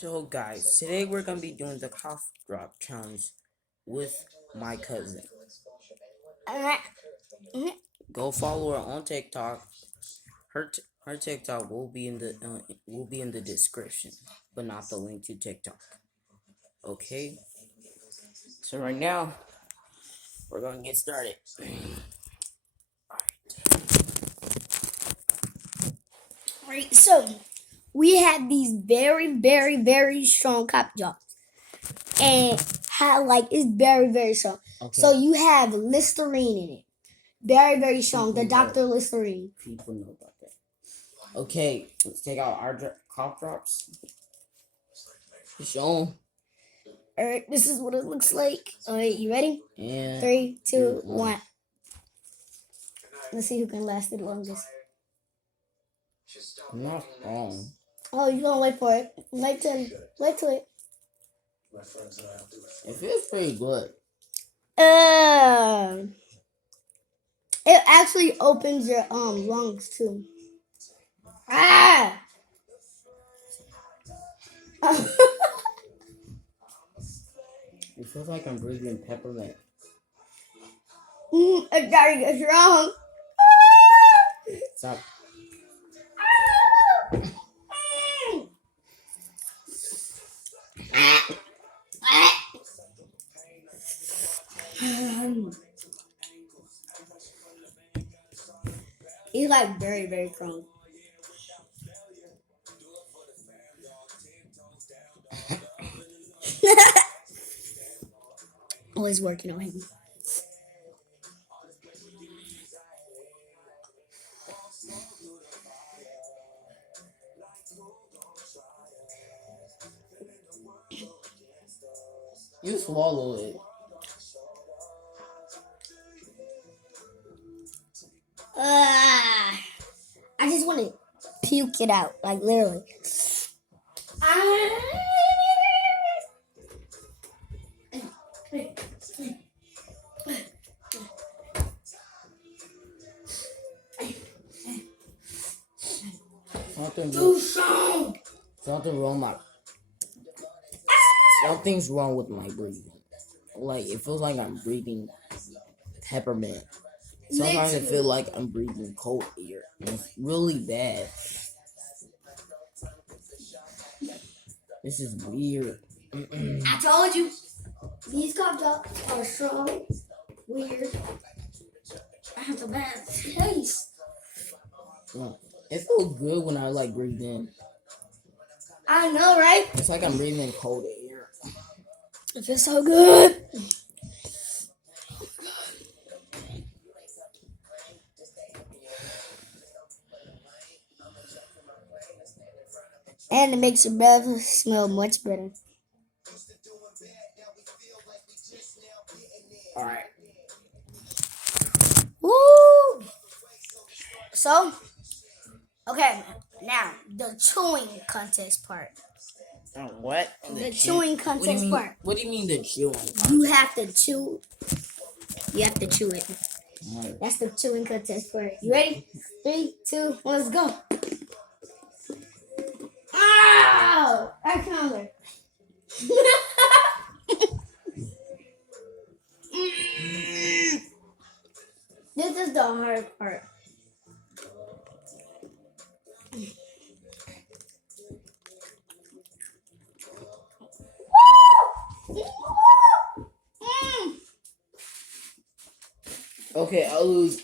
So guys, today we're gonna be doing the cough drop challenge with my cousin. Go follow her on TikTok. Her TikTok will be in the description, but not the link to TikTok. Okay. So right now we're gonna get started. Alright, so we have these very strong cop drops, and how it's very strong. Okay. So you have Listerine in it, very strong. The Dr. Listerine. People know about that. Okay, let's take out our cough drops. Show 'em. Alright, this is what it looks like. Alright, you ready? And 3, 2, 1. Let's see who can last the longest. Not wrong. Oh, you're gonna wait for it. Wait till it. It feels pretty good. It actually opens your lungs too. Ah! It feels like I'm breathing peppermint. It's very strong. Stop. He's very strong. Always working on him. You swallow it. I just want to puke it out, literally. Something's wrong with my breathing. It feels like I'm breathing peppermint. Sometimes I feel like I'm breathing cold air. It's really bad. This is weird. I told you. These cough drops are strong, weird. I have the bad taste. It feels good when I breathe in. I know, right? It's like I'm breathing in cold air. It feels so good. And it makes your breath smell much better. Alright. Woo! So, okay, now the chewing contest part. What? The chewing contest part. What do you mean the chewing? You have to chew. You have to chew it. Right. That's the chewing contest part. You ready? 3, 2, 1, let's go. Ow! I counter. This is the hard part. Okay, I lose.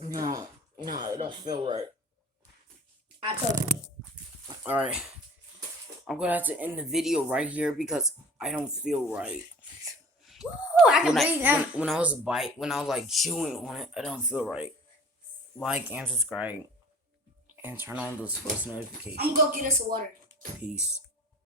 No, it don't feel right. I told you. Alright. I'm gonna have to end the video right here because I don't feel right. Woo, I can breathe now. When I was chewing on it, I don't feel right. Like and subscribe and turn on those post notifications. I'm gonna go get us some water. Peace.